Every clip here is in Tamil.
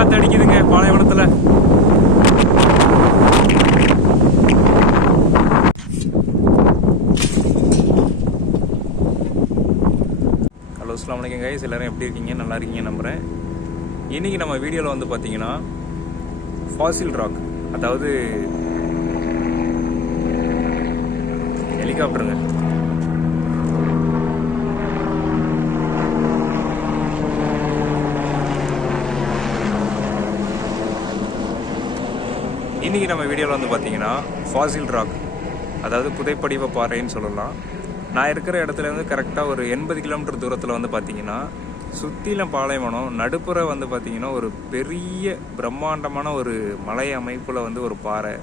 காற்று அடிக்குதுங்க பாலைவனத்தில். ஹலோ, அஸ்ஸலாமு அலைக்கும் கைஸ். எல்லோரும் எப்படி இருக்கீங்க? நல்லா இருக்கீங்க நம்புகிறேன். இன்றைக்கி நம்ம வீடியோவில் வந்து பார்த்தீங்கன்னா ஃபாசில் ராக், அதாவது ஹெலிகாப்டருங்க. இன்றைக்கி நம்ம வீடியோவில் வந்து பார்த்தீங்கன்னா ஃபாசில் ராக், அதாவது புதைப்படிவ பாறைன்னு சொல்லலாம். நான் இருக்கிற இடத்துலேருந்து கரெக்டாக ஒரு 80 கிலோமீட்டர் தூரத்தில் வந்து பார்த்தீங்கன்னா சுற்றிலும் பாலைவனம், நடுப்புற வந்து பார்த்தீங்கன்னா ஒரு பெரிய பிரம்மாண்டமான ஒரு மலை அமைப்பில் வந்து ஒரு பாறை.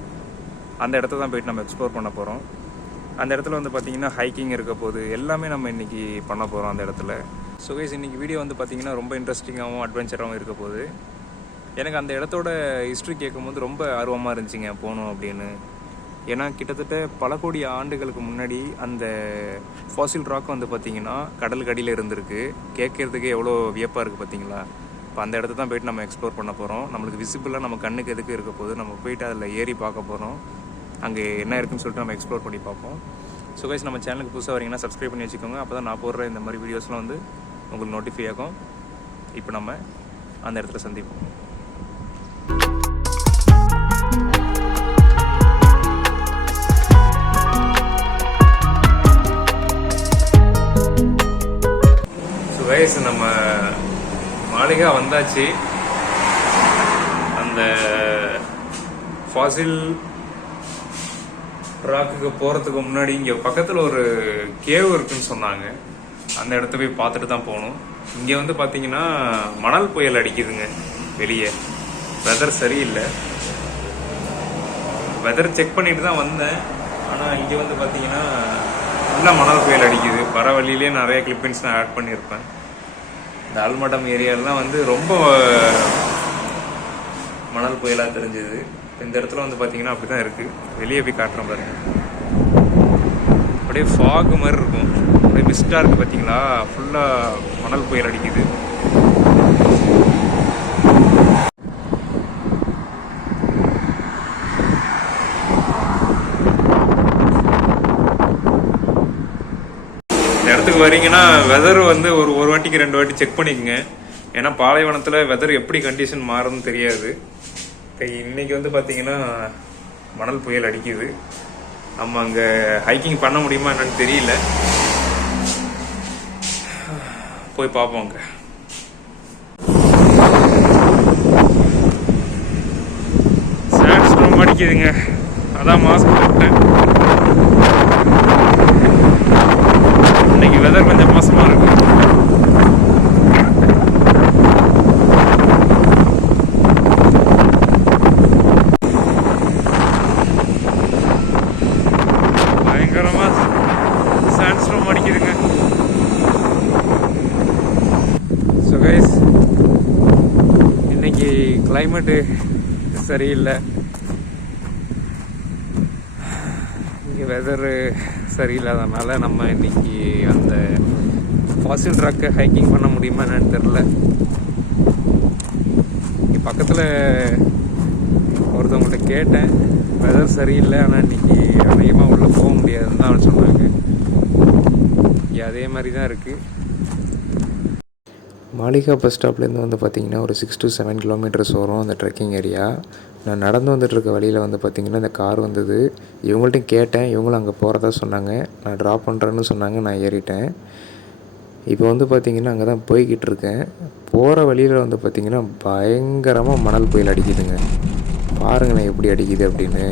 அந்த இடத்த தான் போயிட்டு நம்ம எக்ஸ்ப்ளோர் பண்ண போகிறோம். அந்த இடத்துல வந்து பார்த்திங்கன்னா ஹைக்கிங் இருக்க போது எல்லாமே நம்ம இன்றைக்கி பண்ண போகிறோம் அந்த இடத்துல. ஸோ கைஸ், இன்றைக்கி வீடியோ வந்து பார்த்திங்கன்னா ரொம்ப இன்ட்ரெஸ்டிங்காகவும் அட்வென்ச்சராகவும் இருக்க போது. எனக்கு அந்த இடத்தோட ஹிஸ்ட்ரி கேட்கும்போது ரொம்ப ஆர்வமாக இருந்துச்சுங்க போகணும் அப்படின்னு. ஏன்னா கிட்டத்தட்ட பல கோடி ஆண்டுகளுக்கு முன்னாடி அந்த ஃபாசில் ராக் வந்து பார்த்திங்கன்னா கடலுக்கு அடியில் இருந்திருக்கு. கேட்கறதுக்கு எவ்வளோ வியப்பாக இருக்குது பார்த்தீங்களா? இப்போ அந்த இடத்த தான் போயிட்டு நம்ம எக்ஸ்ப்ளோர் பண்ண போகிறோம். நம்மளுக்கு விசிபிளாக நம்ம கண்ணுக்கு எதுக்கு இருக்க போது, நம்ம போயிட்டு அதில் ஏறி பார்க்க போகிறோம். அங்கே என்ன இருக்குன்னு சொல்லிட்டு நம்ம எக்ஸ்ப்ளோர் பண்ணி பார்ப்போம். ஸோ கைஸ், நம்ம சேனலுக்கு புதுசாக வரீங்கன்னா சப்ஸ்கிரைப் பண்ணி வச்சுக்கோங்க. அப்போ தான் நான் போடுற இந்த மாதிரி வீடியோஸ்லாம் வந்து உங்களுக்கு நோட்டிஃபை ஆகும். இப்போ நம்ம அந்த இடத்துல சந்திப்போம். கைஸ், நம்ம மாளிகா வந்தாச்சு. அந்த ஃபாசில் ராக்குக்கு போகிறதுக்கு முன்னாடி இங்கே பக்கத்தில் ஒரு கேவ் இருக்குன்னு சொன்னாங்க. அந்த இடத்த போய் பார்த்துட்டு தான் போகணும். இங்கே வந்து பார்த்தீங்கன்னா மணல் புயல் அடிக்குதுங்க வெளியே. வெதர் சரியில்லை. வெதர் செக் பண்ணிட்டு தான் வந்தேன். ஆனால் இங்கே வந்து பார்த்தீங்கன்னா நல்லா மணல் புயல் அடிக்குது. வர வழியிலே நிறைய கிளிப்பிங்ஸ் நான் ஆட் பண்ணியிருப்பேன். இந்த அல்மடம் ஏரியாலாம் வந்து ரொம்ப மணல் புயலாக தெரிஞ்சுது. இந்த இடத்துல வந்து பார்த்தீங்கன்னா அப்படி தான் இருக்குது. வெளியே போய் காட்டுறேன் பாருங்க. அப்படியே ஃபாக் மாதிரி இருக்கும், அப்படியே மிஸ்டாக இருக்குது பார்த்தீங்களா? ஃபுல்லாக மணல் புயல் அடிக்குது. இந்த இடத்துக்கு வரீங்கன்னா வெதர் வந்து ஒரு வாட்டிக்கு 2 வாட்டி செக் பண்ணிக்கோங்க. ஏன்னா பாலைவனத்தில் வெதர் எப்படி கண்டிஷன் மாறும்னு தெரியாது. இன்னைக்கு வந்து பார்த்தீங்கன்னா மணல் புயல் அடிக்குது. நம்ம அங்கே ஹைக்கிங் பண்ண முடியுமா என்னன்னு தெரியல. போய் பார்ப்போம். அங்கே சாண்ட்ஸ் ரொம்ப அடிக்குதுங்க. அதான் மாஸ்க் போட்டேன். இன்னைக்கு வெதர் கொஞ்சம் மோசமாக இருக்கு. பயங்கரமாக சாண்ட்ஸ்டார்ம் அடிக்குதுங்க. ஸோ கைஸ், இன்னைக்கு கிளைமேட்டு சரியில்லை. இங்கே வெதரு சரியில்லாதனால நம்ம இன்னைக்கு அந்த ஃபாசில் ராக்கை ஹைக்கிங் பண்ண முடியுமா என்னன்னு தெரில. இங்கே பக்கத்தில் ஒருத்தவங்கள்ட்ட கேட்டேன், வெதர் சரியில்லை, ஆனால் இன்னைக்கு அதிகமாக உள்ளே போக முடியாதுன்னு தான் சொன்னாங்க. இங்கே அதே மாதிரி தான் இருக்குது. மாளிகா பஸ் ஸ்டாப்லேருந்து வந்து பார்த்திங்கன்னா ஒரு 6 to 7 கிலோமீட்டர்ஸ் வரும் அந்த ட்ரெக்கிங் ஏரியா. நான் நடந்து வந்துட்டுருக்க வழியில் வந்து பார்த்திங்கன்னா இந்த கார் வந்தது. இவங்கள்ட்டையும் கேட்டேன், இவங்களும் அங்கே போகிறதா சொன்னாங்க. நான் ட்ராப் பண்ணுறேன்னு சொன்னாங்க. நான் ஏறிட்டேன். இப்போ வந்து பார்த்திங்கன்னா அங்கே தான் போய்கிட்டு இருக்கேன். போகிற வழியில் வந்து பார்த்திங்கன்னா பயங்கரமாக மணல் புயல் அடிக்குதுங்க. பாருங்களேன் எப்படி அடிக்குது அப்படின்னு.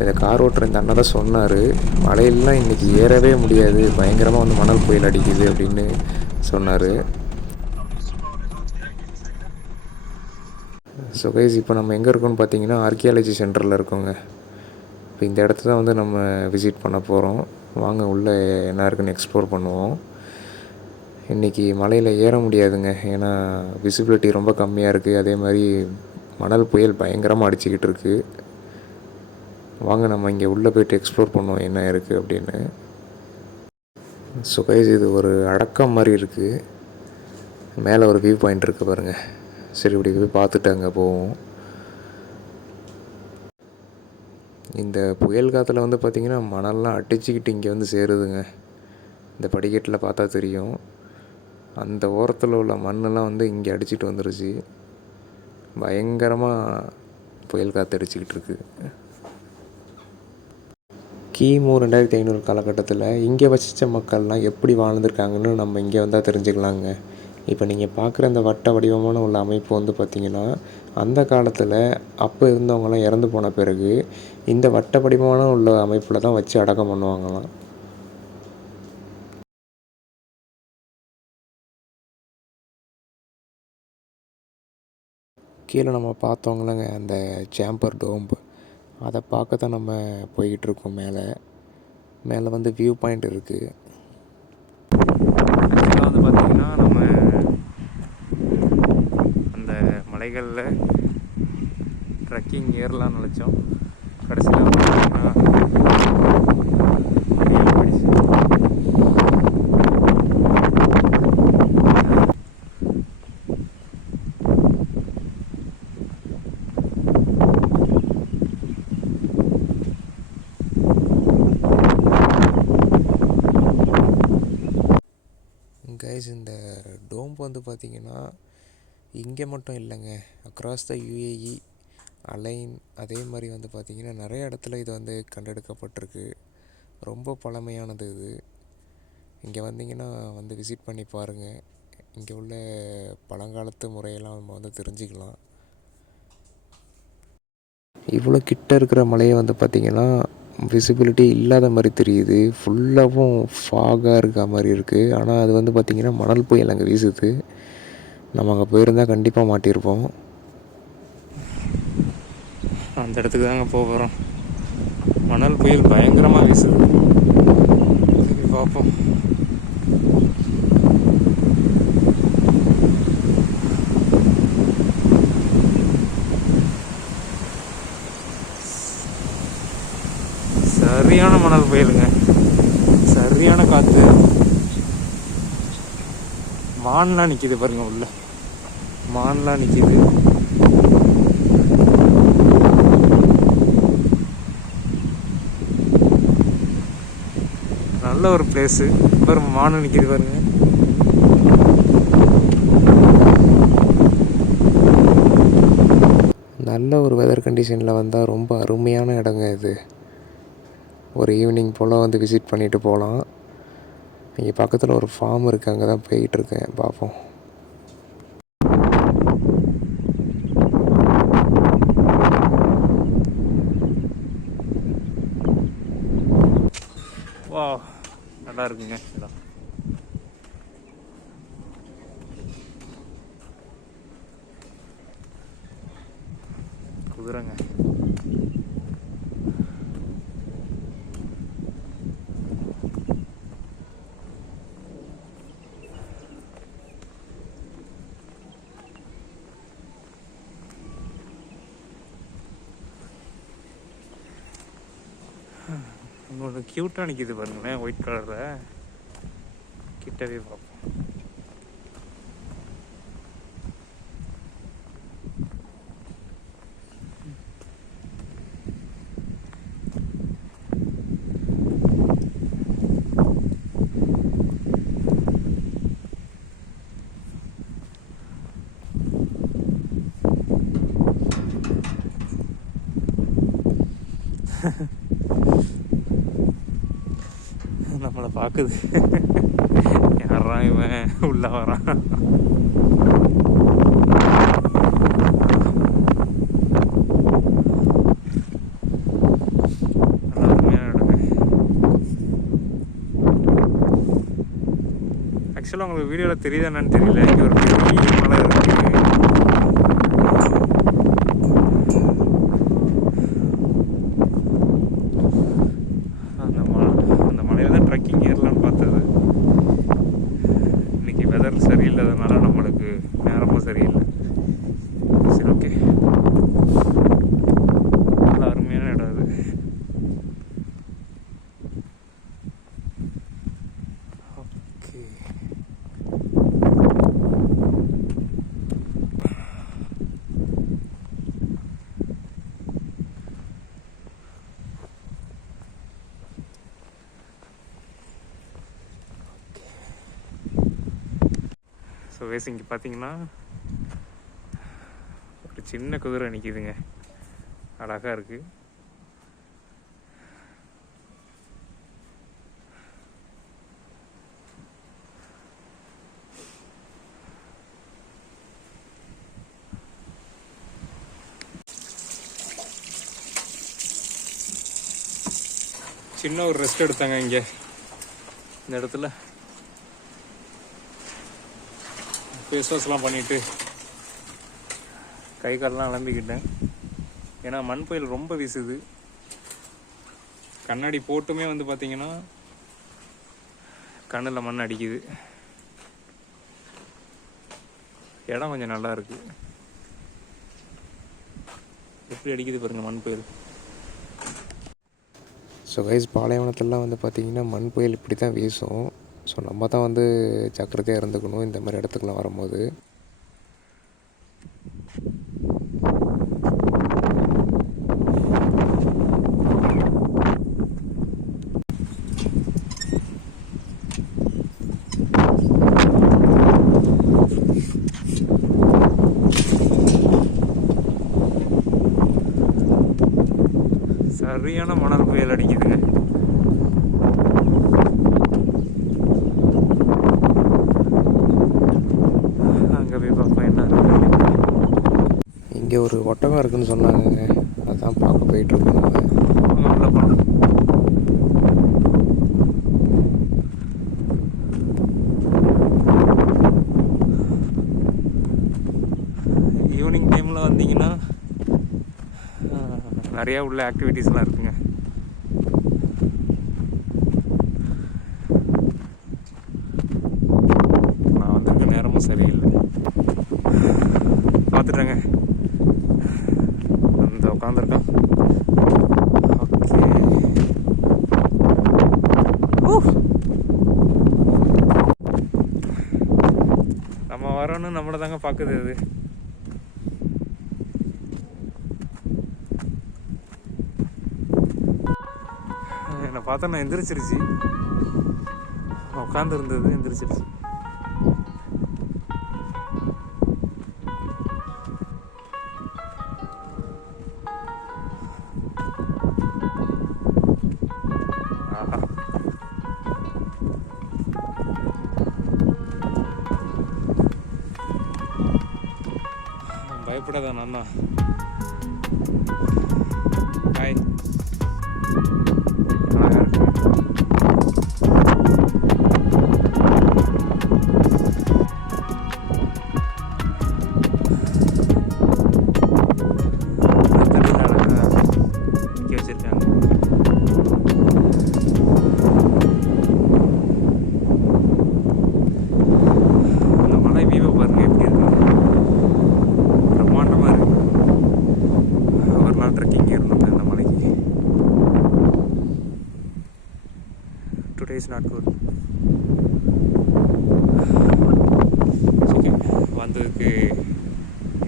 இந்த கார் ஓட்டுற இந்த அண்ணன் தான் சொன்னார், மலையிலலாம் இன்றைக்கி ஏறவே முடியாது, பயங்கரமாக வந்து மணல் புயல் அடிக்குது அப்படின்னு சொன்னார். ஸோ கைஸ், இப்போ நம்ம எங்கே இருக்கோம்னு பார்த்தீங்கன்னா ஆர்கியாலஜி சென்டரில் இருக்கோங்க. இப்போ இந்த இடத்த தான் வந்து நம்ம விசிட் பண்ண போகிறோம். வாங்க உள்ளே என்ன இருக்குன்னு எக்ஸ்ப்ளோர் பண்ணுவோம். இன்றைக்கி மலையில் ஏற முடியாதுங்க, ஏன்னா விசிபிலிட்டி ரொம்ப கம்மியாக இருக்குது. அதே மாதிரி மணல் புயல் பயங்கரமாக அடிச்சுக்கிட்டு இருக்குது. வாங்க நம்ம இங்கே உள்ளே போய்ட்டு எக்ஸ்ப்ளோர் பண்ணுவோம் என்ன இருக்குது அப்படின்னு. ஸோ கைஸ், இது ஒரு அடக்கம் மாதிரி இருக்குது. மேலே ஒரு வியூ பாயிண்ட் இருக்குது பாருங்கள். சரி இப்படி போய் பார்த்துட்டு அங்கே போவோம். இந்த புயல் காற்றுல வந்து பார்த்திங்கன்னா மணல்லாம் அடிச்சுக்கிட்டு இங்கே வந்து சேருதுங்க. இந்த படிக்கட்டில் பார்த்தா தெரியும். அந்த ஓரத்தில் உள்ள மண்ணெல்லாம் வந்து இங்கே அடிச்சுட்டு வந்துருச்சு. பயங்கரமாக புயல் காற்று அடிச்சுக்கிட்டு இருக்குது. கிமு 2500 காலகட்டத்தில் இங்கே வசித்த மக்கள்லாம் எப்படி வாழ்ந்துருக்காங்கன்னு நம்ம இங்கே வந்தால் தெரிஞ்சுக்கலாங்க. இப்போ நீங்கள் பார்க்குற இந்த வட்ட வடிவமான உள்ள அமைப்பு வந்து பார்த்திங்கன்னா அந்த காலத்தில் அப்போ இருந்தவங்களாம் இறந்து போன பிறகு இந்த வட்ட வடிவமான உள்ள அமைப்பில் தான் வச்சு அடக்கம் பண்ணுவாங்களாம். கீழே நம்ம பார்த்தோங்களேங்க அந்த சேம்பர் டோம்பு, அதை பார்க்க தான் நம்ம போய்கிட்டு இருக்கோம். மேலே வந்து வியூ பாயிண்ட் இருக்குது. வந்து பார்த்திங்கன்னா நம்ம அந்த மலைகளில் ட்ரெக்கிங் ஏறலாம்னு நினச்சோம். கடைசியில் பார்த்தீங்கன்னா கைஸ், இந்த டோம் வந்து பார்த்திங்கன்னா இங்கே மட்டும் இல்லைங்க, அக்ராஸ் த யூஏஇ அலைன் அதே மாதிரி வந்து பார்த்திங்கன்னா நிறைய இடத்துல இது வந்து கண்டெடுக்கப்பட்டிருக்கு. ரொம்ப பழமையானது இது. இங்கே வந்தீங்கன்னா வந்து விசிட் பண்ணி பாருங்கள். இங்கே உள்ள பழங்காலத்து முறையெல்லாம் நம்ம வந்து தெரிஞ்சுக்கலாம். இவ்வளோ கிட்ட இருக்கிற மலையை வந்து பார்த்திங்கன்னா விசிபிலிட்டி இல்லாத மாதிரி தெரியுது. ஃபுல்லாகவும் ஃபாகாக இருக்க மாதிரி இருக்குது. ஆனால் அது வந்து பார்த்திங்கன்னா மணல் புயல் அங்கே வீசுது. நம்ம அங்கே போயிருந்தால் கண்டிப்பாக மாட்டியிருப்போம். அந்த இடத்துக்கு தாங்க போகிறோம். மணல் புயல் பயங்கரமாக வீசுது. சரி பார்ப்போம். சரியான மணல் புயலுங்க, சரியான காற்று. மான்லாம் நிற்கிது பாருங்க, உள்ள மான்லாம் நிற்கிது. நல்ல ஒரு பிளேஸு. பாருங்க மான் நிற்கிது பாருங்க. நல்ல ஒரு வெதர் கண்டிஷனில் வந்தால் ரொம்ப அருமையான இடங்க இது. ஒரு ஈவினிங் போல் வந்து விசிட் பண்ணிவிட்டு போகலாம். இங்கே பக்கத்தில் ஒரு ஃபார்ம் இருக்குது, அங்கே தான் போயிட்டுருக்கேன். பார்ப்போம். வா, நல்லா இருக்குங்க இடம். குதிரைங்க. இன்னொன்று க்யூட்டாக நிற்கிது பாருங்களேன், ஒயிட் கலரில். கிட்டவே பார்ப்போம். நம்மளை பார்க்குது. யாரா இவன் உள்ள வரான். நல்லா அருமையான இடங்க. ஆக்சுவலாக உங்களுக்கு வீடியோவில் தெரியுதா என்னன்னு தெரியல, இங்கே ஒரு பெரிய மலை இருக்கு. அந்த மலையில தான் ட்ரெக்கிங் ஏறலான்னு பார்த்தது. இன்னைக்கு வெதர் சரியில்லாதனால நம்மளுக்கு நேரமும் சரியில்லை. சரி, ஓகே. நல்லா அருமையான இடம் அது. ஓகே, கைஸ் இங்கே பார்த்தீங்கன்னா ஒரு சின்ன குதிரை நிற்கிதுங்க, அழகாக இருக்குது. சின்ன ஒரு ரெஸ்ட் எடுத்தாங்க இங்கே இந்த இடத்துல. ஃபேஸ் வாஷ்லாம் பண்ணிவிட்டு கை காலெலாம் அலம்பிக்கிட்டேன். ஏன்னா மண் புயல் ரொம்ப வீசுது. கண்ணாடி போட்டுமே வந்து பார்த்திங்கன்னா கண்ணில் மண் அடிக்குது. இடம் கொஞ்சம் நல்லா இருக்குது. எப்படி அடிக்குது பாருங்கள் மண் புயல். ஸோ கைஸ், பாலைவனத்துலலாம் வந்து பார்த்திங்கன்னா மண் புயல் இப்படி தான் வீசும். ஸோ நம்ம தான் வந்து ஜாக்கிரதையாக இருந்துக்கணும் இந்த மாதிரி இடத்துக்குலாம் வரும்போது. சரியான மணல் புயல் அடிக்குதுங்க. அங்கே போய் பார்ப்போம் என்ன இருக்கு. இங்கே ஒரு ஒட்டகம் இருக்குதுன்னு சொன்னாங்க, அதான் பார்க்க போயிட்டுருக்கோம். நம்ம உள்ள போனோம். ஈவினிங் டைமில் வந்தீங்கன்னா நிறையா உள்ள ஆக்டிவிட்டீஸ்லாம் இருக்குங்க. நான் வந்திருக்க நேரமும் சரியில்லை. பார்த்துட்டேங்க, அந்த உட்காந்துருக்கான். ஓகே, நம்ம வரோன்னு நம்மளை தாங்க பார்க்குது அது. என்னை பார்த்தா நான் எந்திரிச்சிருச்சு, உட்காந்து இருந்தது எந்திரிச்சிருச்சு. ஆஹா, பயப்படாத நான் தான். ஹாய், அழகா இருக்கு. தண்ணியில் அழகா நிற்க வச்சிருக்காங்க. அந்த மலை வியூவை பாருங்க எப்படி இருக்கு, பிரம்மாண்டமாக இருக்கு. ஒரு நாள் ட்ரெக்கிங் இருந்தோம் இந்த மலைக்கு. Today is not good. வந்ததுக்கு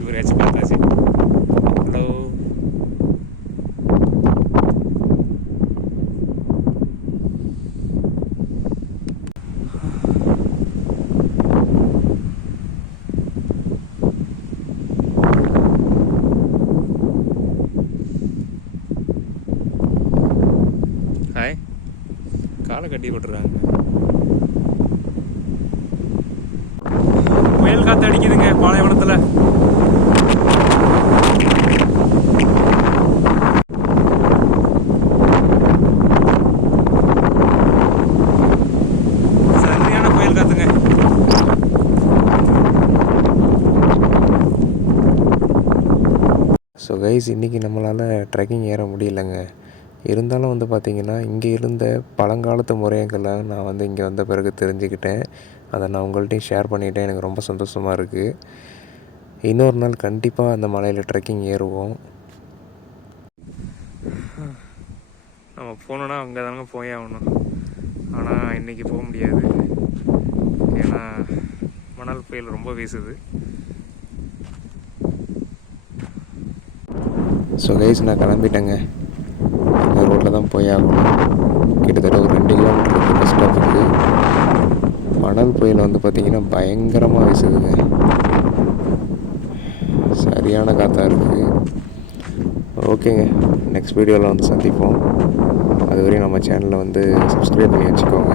இவரையாச்சும் பார்த்தாச்சு. Hello, hi. காலை கட்டி விட்டுறாங்க. புயல் காற்று அடிக்குதுங்க பாலைவனத்தில். சரியான புயல் காத்துங்க. ஸோ கைஸ், இன்றைக்கி நம்மளால் ட்ரெக்கிங் ஏற முடியலைங்க. இருந்தாலும் வந்து பார்த்திங்கன்னா இங்கே இருந்த பழங்காலத்து முறைகளை நான் வந்து இங்கே வந்த பிறகு தெரிஞ்சுக்கிட்டேன். அதை நான் உங்கள்கிட்டையும் ஷேர் பண்ணிக்கிட்டேன். எனக்கு ரொம்ப சந்தோஷமாக இருக்குது. இன்னொரு நாள் கண்டிப்பாக அந்த மலையில் ட்ரெக்கிங் ஏறுவோம். நம்ம போனோன்னா அங்கே தானங்க போயே ஆகணும். ஆனால் இன்றைக்கி போக முடியாது, ஏன்னா மணல் புயல் ரொம்ப வீசுது. ஸோ கைஸ், நான் கிளம்பிட்டேங்க. இந்த ரோட்டில் தான் போய் ஆகணும். கிட்டத்தட்ட ஒரு 2 கிலோமீட்டர் இருக்குது பஸ் ஸ்டாப்புக்கு. மணல் புயல் வந்து பார்த்திங்கன்னா பயங்கரமாக வீசுதுங்க. சரியான காற்றா இருக்குது. ஓகேங்க, நெக்ஸ்ட் வீடியோவில் வந்து சந்திப்போம். அதுவரையும் நம்ம சேனலை வந்து சப்ஸ்கிரைப் பண்ணி வச்சுக்கோங்க.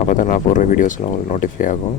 அப்போ தான் நான் போடுற வீடியோஸ்லாம் உங்களுக்கு நோட்டிஃபை ஆகும்.